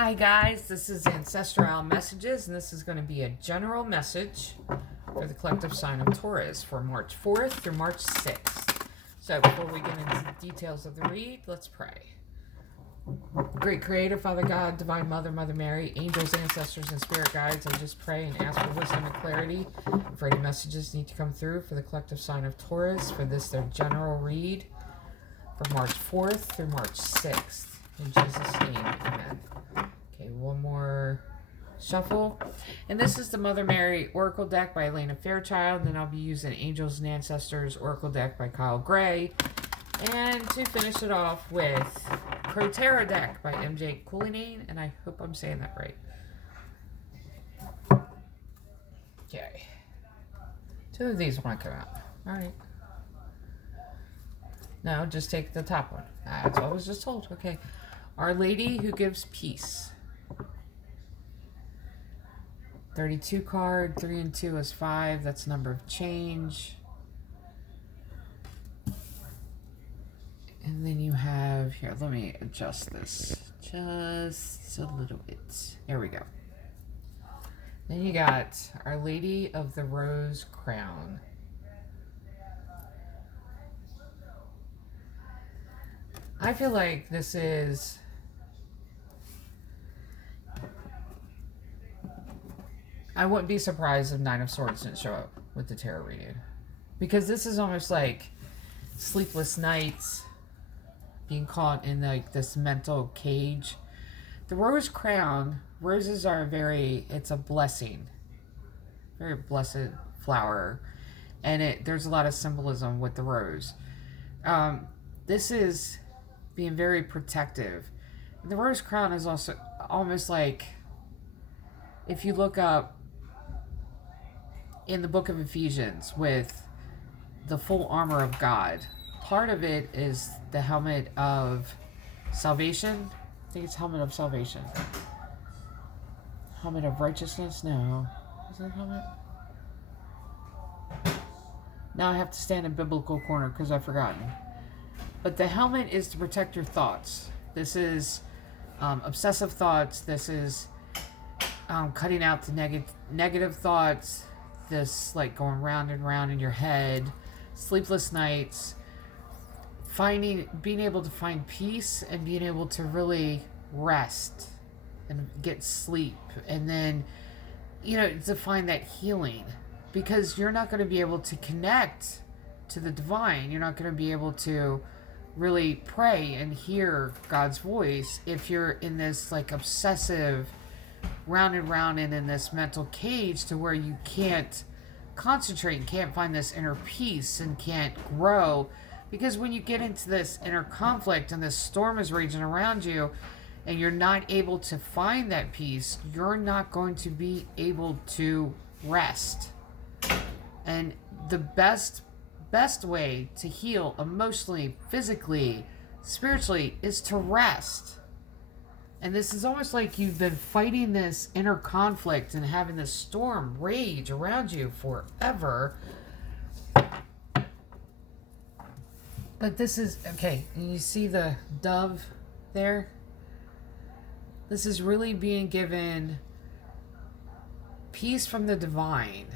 Hi guys, this is Ancestral Messages, and this is going to be a general message for the collective sign of Taurus for March 4th through March 6th. So before we get into the details of the read, let's pray. Great Creator, Father God, Divine Mother, Mother Mary, angels, ancestors, and spirit guides, I just pray and ask for wisdom and clarity for any messages need to come through for the collective sign of Taurus for this, their general read for March 4th through March 6th. In Jesus' name, amen. Okay, one more shuffle. And this is the Mother Mary Oracle deck by Elena Fairchild. Then I'll be using Angels and Ancestors Oracle deck by Kyle Gray. And to finish it off with Crotera deck by MJ Coulinane. And I hope I'm saying that right. Okay. Two of these want to come out. Alright. No, just take the top one. That's what I was just told. Okay. Our Lady Who Gives Peace. 32 card, 3 and 2 is 5. That's number of change. And then you have, here, let me adjust this just a little bit. There we go. Then you got Our Lady of the Rose Crown. I feel like this is... I wouldn't be surprised if Nine of Swords didn't show up with the tarot reading. Because this is almost like sleepless nights, being caught in like this mental cage. The Rose Crown, roses are it's a blessing. Very blessed flower. And there's a lot of symbolism with the rose. This is being very protective. The Rose Crown is also almost like, if you look up in the book of Ephesians with the full armor of God, part of it is the helmet of salvation. I think it's helmet of salvation. Helmet of righteousness? No. Is that helmet? Now I have to stand in biblical corner because I've forgotten. But the helmet is to protect your thoughts. This is obsessive thoughts. This is cutting out the negative thoughts. This like going round and round in your head. Sleepless nights. Being able to find peace and being able to really rest and get sleep. And then, to find that healing. Because you're not going to be able to connect to the divine. You're not going to be able to really pray and hear God's voice if you're in this like obsessive round and round and in this mental cage to where you can't concentrate and can't find this inner peace and can't grow. Because when you get into this inner conflict and this storm is raging around you and you're not able to find that peace, you're not going to be able to rest. And the best way to heal emotionally, physically, spiritually is to rest. And this is almost like you've been fighting this inner conflict and having this storm rage around you forever. But this is, okay, you see the dove there? This is really being given peace from the divine.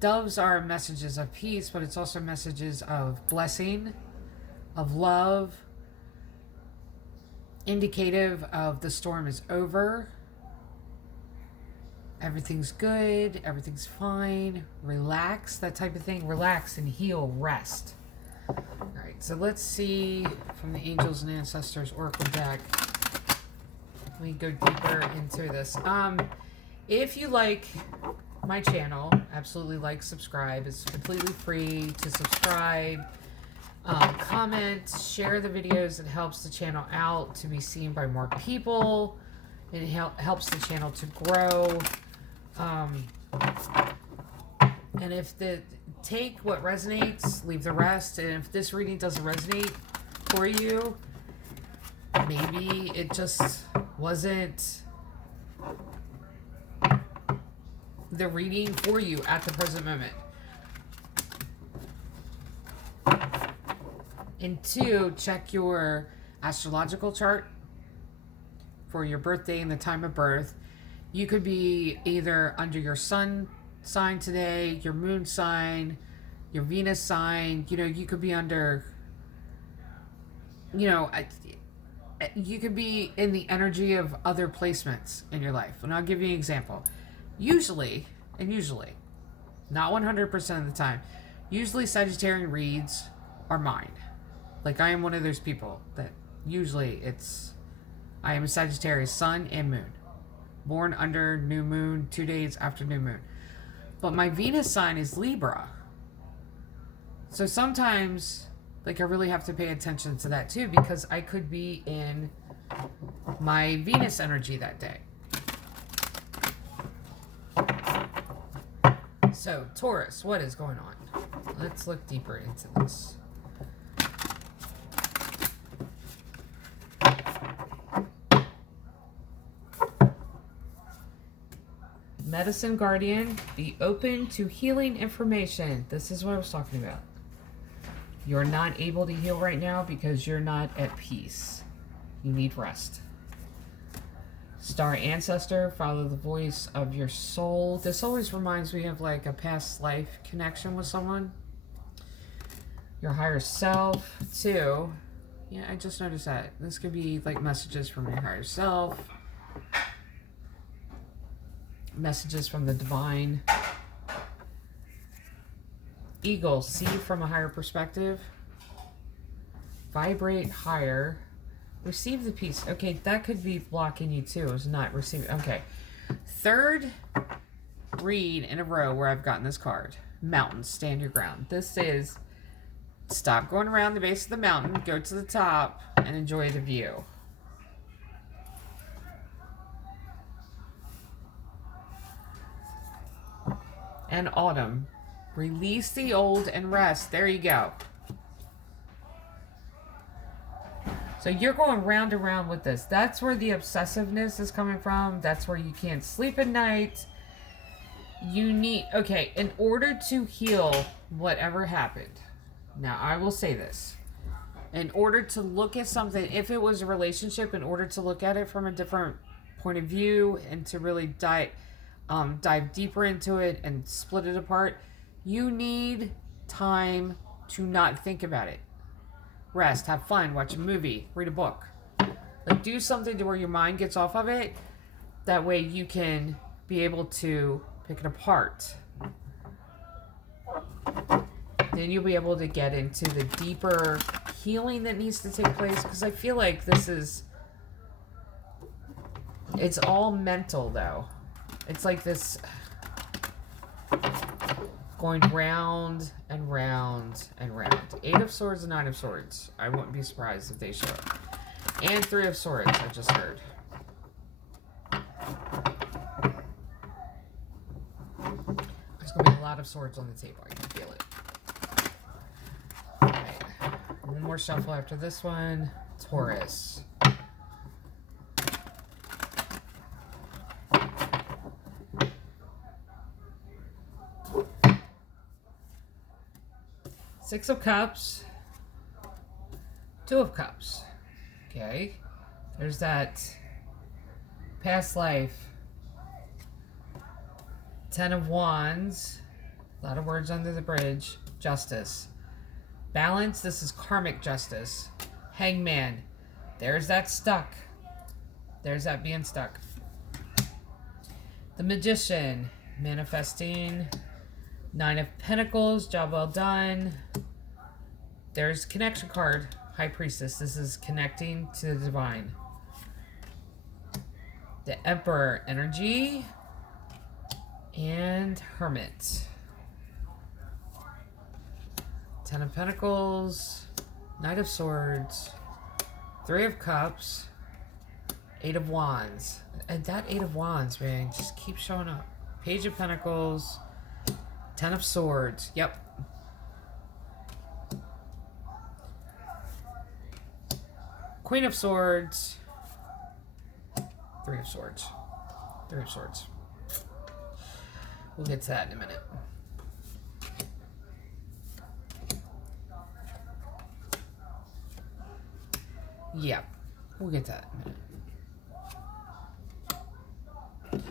Doves are messages of peace, but it's also messages of blessing, of love, indicative of the storm is over, everything's good, everything's fine, relax, that type of thing. Relax and heal, rest. Alright, so let's see from the Angels and Ancestors Oracle deck. Let me go deeper into this. If you like my channel, absolutely like, subscribe. It's completely free to subscribe. Comment, share the videos. It helps the channel out to be seen by more people. It helps the channel to grow. And if take what resonates, leave the rest. And if this reading doesn't resonate for you, maybe it just wasn't the reading for you at the present moment. And 2, check your astrological chart for your birthday and the time of birth, you could be either under your sun sign today, your moon sign, your Venus sign. You could be under, you could be in the energy of other placements in your life. And I'll give you an example. Usually, not 100% of the time, usually Sagittarian reads are mine. Like, I am one of those people that usually I am a Sagittarius sun and moon. Born under new moon, 2 days after new moon. But my Venus sign is Libra. So sometimes, like, I really have to pay attention to that too, because I could be in my Venus energy that day. So, Taurus, what is going on? Let's look deeper into this. Medicine Guardian, be open to healing information. This is what I was talking about. You're not able to heal right now because you're not at peace. You need rest. Star Ancestor, follow the voice of your soul. This always reminds me of like a past life connection with someone. Your higher self, too. Yeah, I just noticed that. This could be like messages from your higher self. Messages from the divine. Eagle, see from a higher perspective. Vibrate higher. Receive the peace. Okay, that could be blocking you too. It's not receiving. Okay. Third read in a row where I've gotten this card. Mountains, stand your ground. This is stop going around the base of the mountain, go to the top, and enjoy the view. And autumn. Release the old and rest. There you go. So you're going round and round with this. That's where the obsessiveness is coming from. That's where you can't sleep at night. You need... Okay, in order to heal whatever happened. Now, I will say this. In order to look at something, if it was a relationship, in order to look at it from a different point of view and to really dive deeper into it and split it apart, you need time to not think about it. Rest, have fun, watch a movie, read a book. Like, do something to where your mind gets off of it. That way you can be able to pick it apart. Then you'll be able to get into the deeper healing that needs to take place. Because I feel like this is... It's all mental, though. It's like this... Going round and round and round. 8 of Swords and 9 of Swords. I wouldn't be surprised if they show up. And 3 of Swords, I just heard. There's going to be a lot of swords on the table. I can feel it. Alright. One more shuffle after this one. Taurus. Six of Cups, 2 of Cups. Okay, there's that past life. 10 of Wands, a lot of words under the bridge. Justice, balance. This is Karmic Justice. Hangman, there's that stuck. There's that being stuck. The Magician, manifesting. 9 of Pentacles, job well done. There's connection card, High Priestess. This is connecting to the divine. The Emperor energy. And Hermit. 10 of Pentacles, Knight of Swords, 3 of Cups, 8 of Wands. And that 8 of Wands, man, just keeps showing up. Page of Pentacles, 10 of Swords. Yep. Queen of Swords. 3 of Swords. 3 of Swords. We'll get to that in a minute. Yeah, we'll get to that in a minute.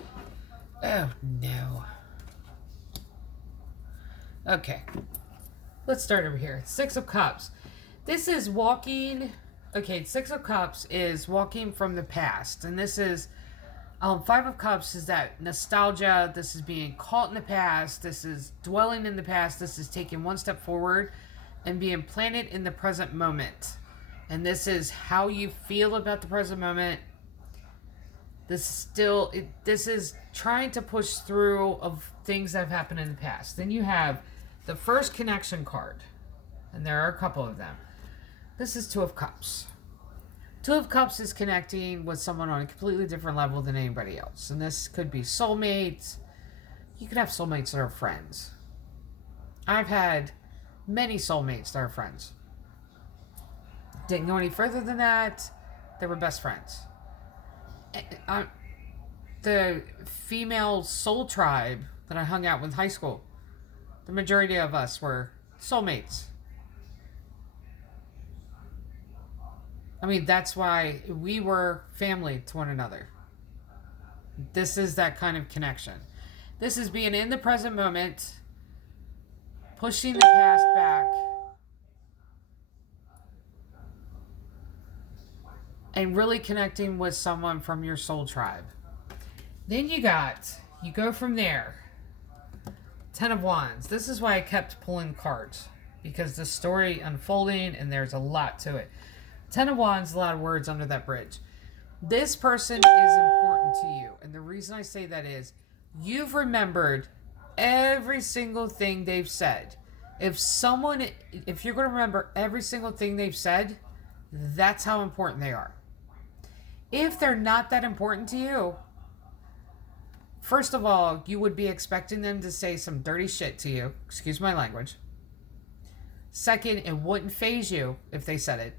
Oh, no. Okay. Let's start over here. Six of Cups. This is walking... Okay, Six of Cups is walking from the past. And this is... Five of Cups is that nostalgia. This is being caught in the past. This is dwelling in the past. This is taking one step forward and being planted in the present moment. And this is how you feel about the present moment. This is still... this is trying to push through of things that have happened in the past. Then you have the first connection card. And there are a couple of them. This is Two of Cups. Two of Cups is connecting with someone on a completely different level than anybody else. And this could be soulmates. You could have soulmates that are friends. I've had many soulmates that are friends. Didn't go any further than that. They were best friends. The female soul tribe that I hung out with in high school, the majority of us were soulmates. I mean, that's why we were family to one another. This is that kind of connection. This is being in the present moment, pushing the past back, and really connecting with someone from your soul tribe. Then you go from there. Ten of Wands. This is why I kept pulling cards, because the story unfolding and there's a lot to it. Ten of Wands, a lot of words under that bridge. This person is important to you. And the reason I say that is you've remembered every single thing they've said. If you're going to remember every single thing they've said, that's how important they are. If they're not that important to you, first of all, you would be expecting them to say some dirty shit to you. Excuse my language. Second, it wouldn't faze you if they said it.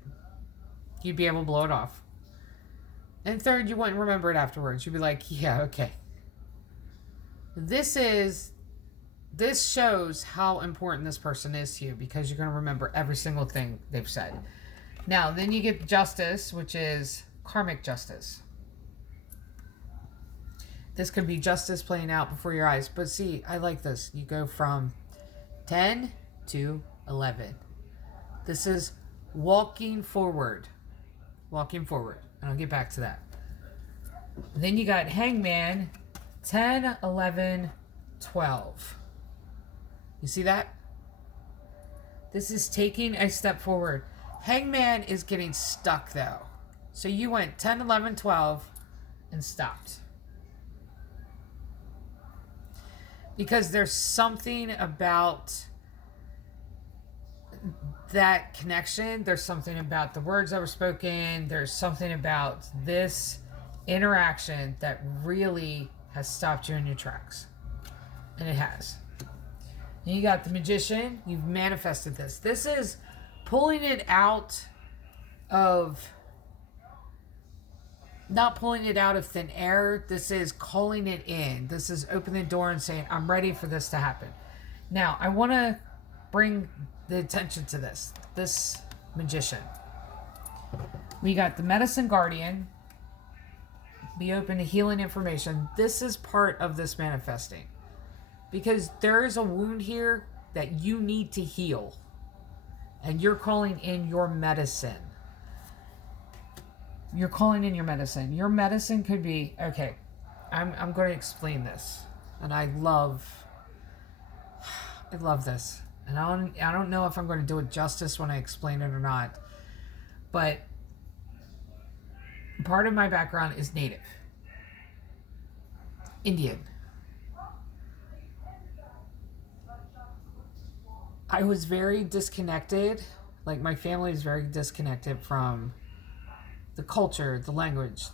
You'd be able to blow it off. And third, you wouldn't remember it afterwards. You'd be like, yeah, okay. This shows how important this person is to you, because you're going to remember every single thing they've said. Now, then you get Justice, which is Karmic Justice. This could be justice playing out before your eyes. But see, I like this. You go from 10 to 11. This is walking forward. Walking forward. And I'll get back to that. Then you got Hangman, 10, 11, 12. You see that? This is taking a step forward. Hangman is getting stuck, though. So you went 10, 11, 12 and stopped. Because there's something about that connection. There's something about the words that were spoken. There's something about this interaction that really has stopped you in your tracks. And it has. And you got the Magician. You've manifested this. This is pulling it out of... Not pulling it out of thin air. This is calling it in. This is opening the door and saying, I'm ready for this to happen. Now, I want to bring the attention to this Magician. We got the Medicine Guardian. Be open to healing information. This is part of this manifesting. Because there is a wound here that you need to heal. And you're calling in your medicine. You're calling in your medicine. Your medicine could be, okay, I'm going to explain this. And I love this. And I don't know if I'm going to do it justice when I explain it or not. But part of my background is Native. Indian. I was very disconnected. Like, my family is very disconnected from the culture, the language,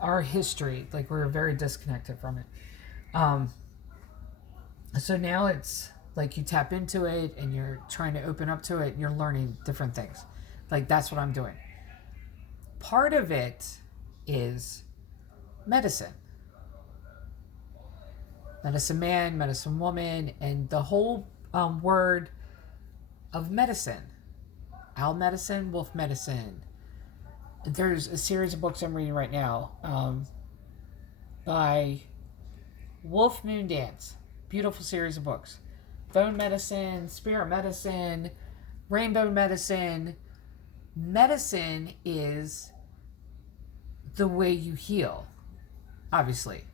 our history. Like, we're very disconnected from it. So now it's like you tap into it and you're trying to open up to it and you're learning different things. Like, that's what I'm doing. Part of it is medicine. Medicine man, medicine woman, and the whole word of medicine. Owl medicine, wolf medicine. There's a series of books I'm reading right now by Wolf Moon Dance. Beautiful series of books. Bone medicine, spirit medicine, rainbow medicine. Medicine is the way you heal, obviously.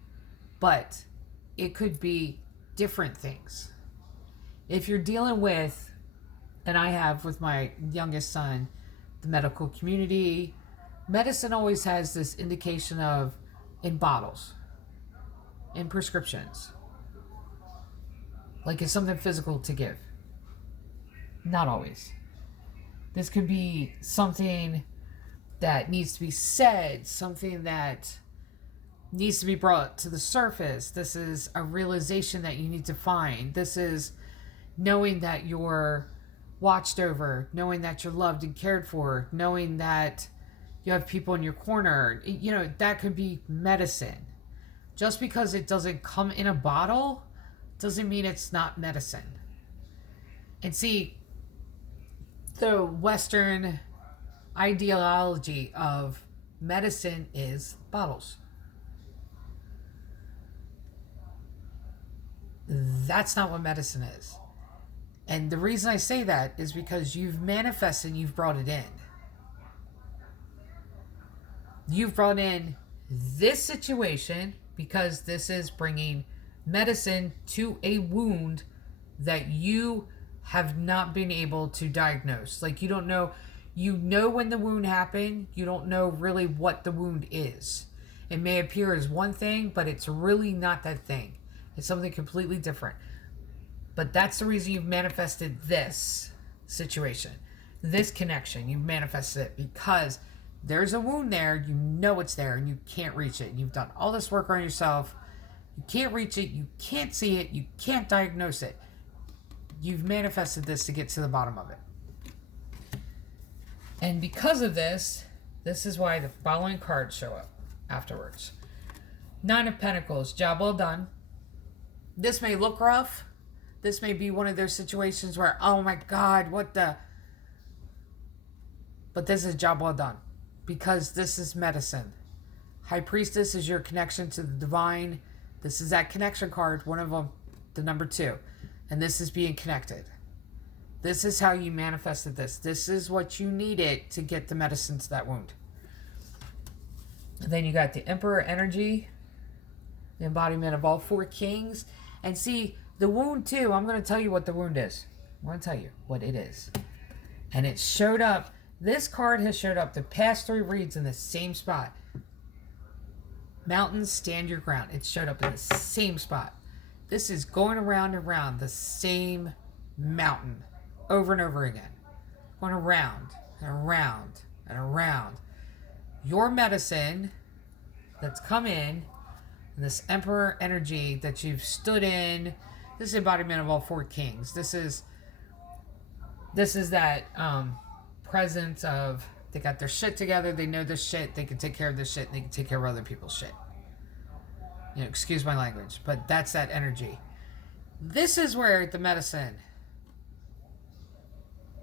But it could be different things. If you're dealing with, and I have with my youngest son, the medical community, medicine always has this indication of in bottles, in prescriptions. Like it's something physical to give. Not always. This could be something that needs to be said, something that needs to be brought to the surface. This is a realization that you need to find. This is knowing that you're watched over, knowing that you're loved and cared for, knowing that you have people in your corner. You know, that could be medicine. Just because it doesn't come in a bottle doesn't mean it's not medicine. And see, the Western ideology of medicine is bottles. That's not what medicine is. And the reason I say that is because you've manifested and you've brought it in. You've brought in this situation because this is bringing medicine to a wound that you have not been able to diagnose. Like you don't know, you know when the wound happened, you don't know really what the wound is. It may appear as one thing, but it's really not that thing. It's something completely different. But that's the reason you've manifested this situation, this connection. You've manifested it because there's a wound there. You know it's there and you can't reach it. You've done all this work on yourself. You can't reach it. You can't see it. You can't diagnose it. You've manifested this to get to the bottom of it. And because of this, this is why the following cards show up afterwards. Nine of Pentacles, job well done. This may look rough. This may be one of those situations where, oh my God, what the... But this is a job well done. Because this is medicine. High Priestess is your connection to the divine. This is that connection card, one of them, the number 2. And this is being connected. This is how you manifested this. This is what you needed to get the medicine to that wound. And then you got the Emperor energy, the embodiment of all 4 kings. And see, the wound too, I'm going to tell you what the wound is. I'm going to tell you what it is. And it showed up. This card has showed up the past 3 reads in the same spot. Mountains, stand your ground. It showed up in the same spot. This is going around and around the same mountain over and over again. Going around and around and around. Your medicine that's come in, and this Emperor energy that you've stood in, this is embodiment of all 4 kings. This is that presence of they got their shit together, they know this shit, they can take care of this shit, and they can take care of other people's shit. You know, excuse my language, but that's that energy. This is where the medicine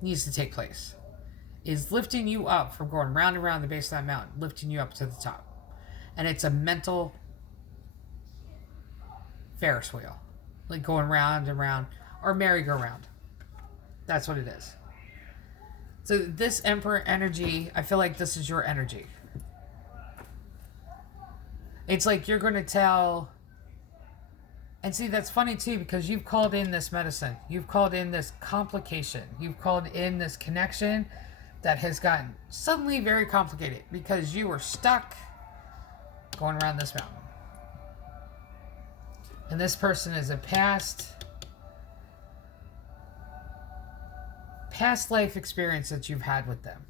needs to take place. Is lifting you up from going round and round the base of that mountain, lifting you up to the top. And it's a mental Ferris wheel. Like going round and round, or merry-go-round. That's what it is. So this Emperor energy, I feel like this is your energy. It's like you're going to tell... And see, that's funny too, because you've called in this medicine. You've called in this complication. You've called in this connection that has gotten suddenly very complicated because you were stuck going around this mountain. And this person is a past life experience that you've had with them.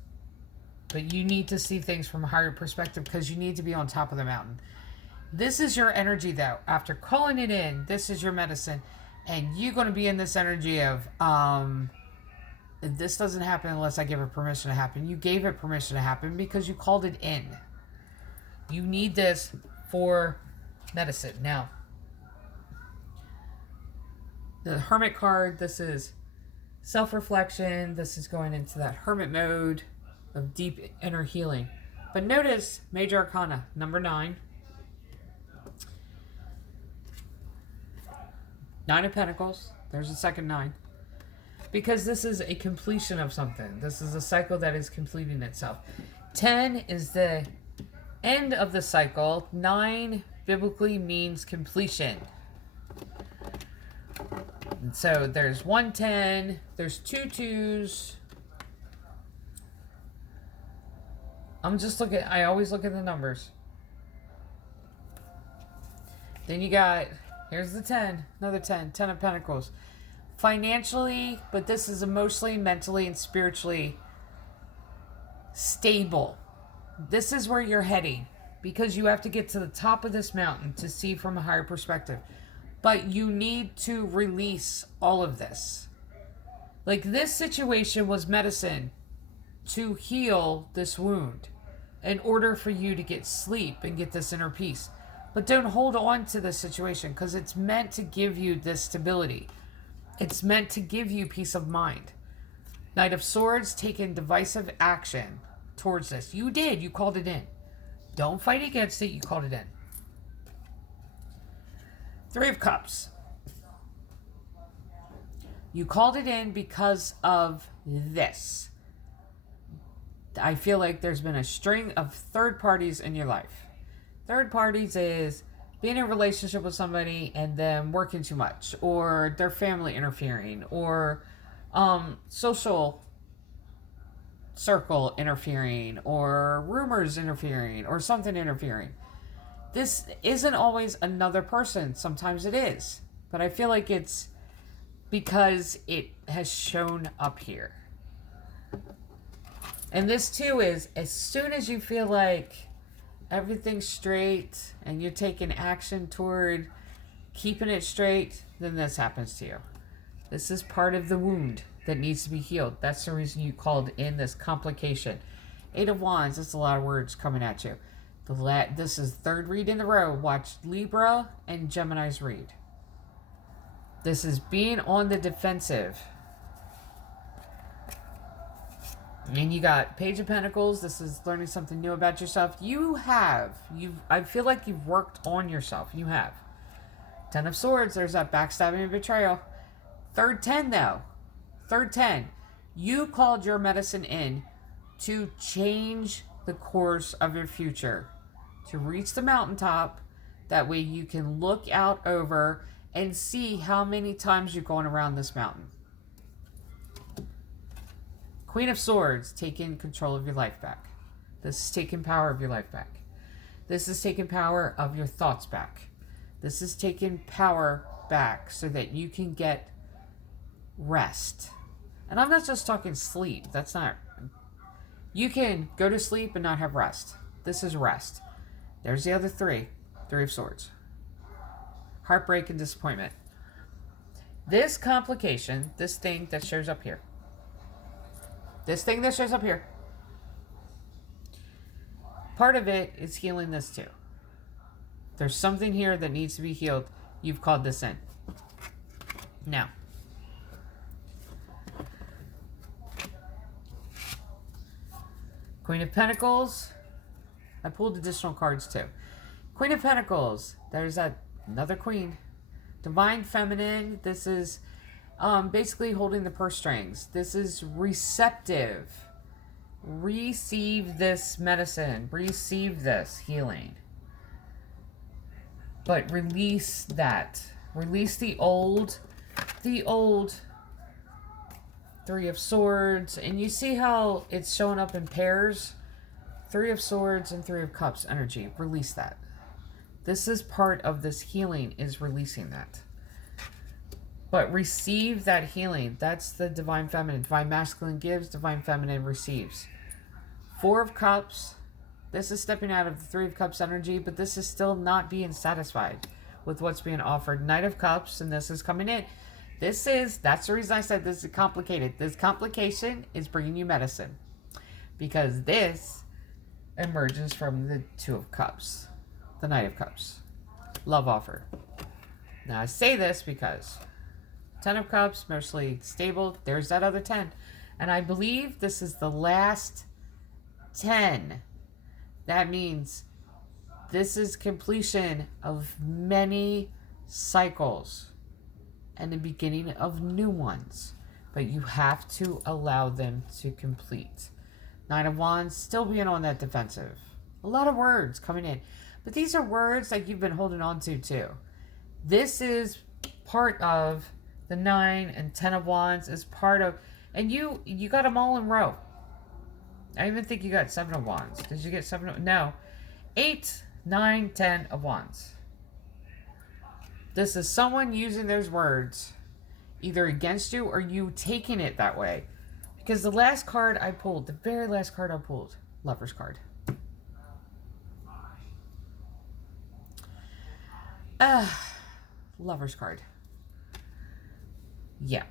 But you need to see things from a higher perspective because you need to be on top of the mountain. This is your energy though. After calling it in, this is your medicine. And you're going to be in this energy of, this doesn't happen unless I give it permission to happen. You gave it permission to happen because you called it in. You need this for medicine. Now, the Hermit card, this is self-reflection. This is going into that hermit mode of deep inner healing. But notice Major Arcana, number 9. 9 of Pentacles. There's a second 9. Because this is a completion of something. This is a cycle that is completing itself. 10 is the end of the cycle. 9 biblically means completion. And so there's 110. There's 2 2s. I always look at the numbers. Then you got, here's the 10. Another 10. 10 of Pentacles. Financially, but this is emotionally, mentally, and spiritually stable. This is where you're heading, because you have to get to the top of this mountain to see from a higher perspective. But you need to release all of this. Like, this situation was medicine to heal this wound in order for you to get sleep and get this inner peace. But don't hold on to this situation, because it's meant to give you this stability. It's meant to give you peace of mind. Knight of Swords, taking divisive action towards this. You did. You called it in. Don't fight against it. You called it in. 3 of Cups. You called it in because of this. I feel like there's been a string of third parties in your life. Third parties is being in a relationship with somebody and them working too much, or their family interfering, or social circle interfering, or rumors interfering, or something interfering. This isn't always another person. Sometimes it is. But I feel like it's because it has shown up here. And this too is, as soon as you feel like everything's straight and you're taking action toward keeping it straight, then this happens to you. This is part of the wound that needs to be healed. That's the reason you called in this complication. 8 of Wands, that's a lot of words coming at you. This is third read in a row. Watch Libra and Gemini's read. This is being on the defensive. And you got Page of Pentacles. This is learning something new about yourself. I feel like you've worked on yourself. You have. 10 of Swords. There's that backstabbing and betrayal. Third 10 though. Third 10. You called your medicine in to change the course of your future. To reach the mountaintop. That way you can look out over and see how many times you're going around this mountain. Queen of Swords, taking control of your life back. This is taking power of your life back. This is taking power of your thoughts back. This is taking power back so that you can get rest. And I'm not just talking sleep. That's not... You can go to sleep and not have rest. This is rest. There's the other 3. 3 of Swords. Heartbreak and disappointment. This complication, this thing that shows up here. This thing that shows up here. Part of it is healing this too. There's something here that needs to be healed. You've called this in. Now. Queen of Pentacles. I pulled additional cards too. Queen of Pentacles. There's another queen. Divine Feminine. This is basically holding the purse strings. This is receptive. Receive this medicine. Receive this healing. But release that. Release the old 3 of Swords. And you see how it's showing up in pairs? 3 of Swords and 3 of Cups energy. Release that. This is part of this healing, is releasing that. But receive that healing. That's the Divine Feminine. Divine Masculine gives, Divine Feminine receives. 4 of Cups. This is stepping out of the 3 of Cups energy, but this is still not being satisfied with what's being offered. Knight of Cups, and this is coming in. That's the reason I said this is complicated. This complication is bringing you medicine. Because this emerges from the 2 of Cups. The Knight of Cups. Love offer. Now I say this because 10 of Cups, mostly stable. There's that other 10. And I believe this is the last 10 That means this is completion of many cycles and the beginning of new ones. But you have to allow them to complete. Nine of Wands, still being on that defensive. A lot of words coming in. But these are words that you've been holding on to too. This is part of the 9 and 10 of Wands is part of, and you got them all in a row. I even think you got 7 of Wands. Did you get 7 of, no. 8, 9, 10 of Wands. This is someone using those words either against you or you taking it that way. Because the last card I pulled, the very last card I pulled, Lover's card. Lover's card. Yeah.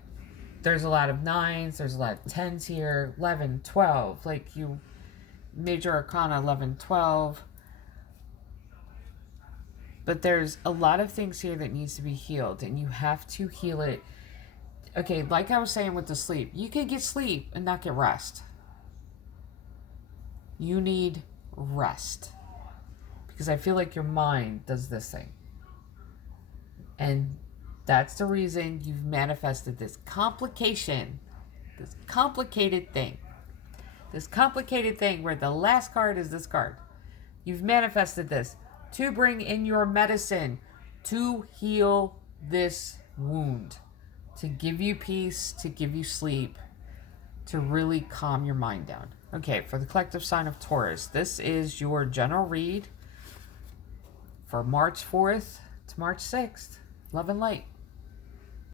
There's a lot of 9s. There's a lot of 10s here. 11, 12. Like you, Major Arcana 11, 12. But there's a lot of things here that needs to be healed. And you have to heal it. Okay, like I was saying with the sleep. You can get sleep and not get rest. You need rest. Because I feel like your mind does this thing. And that's the reason you've manifested this complication. This complicated thing. This complicated thing where the last card is this card. You've manifested this to bring in your medicine to heal this wound. To give you peace, to give you sleep, to really calm your mind down. Okay, for the collective sign of Taurus, this is your general read for March 4th to March 6th. Love and light.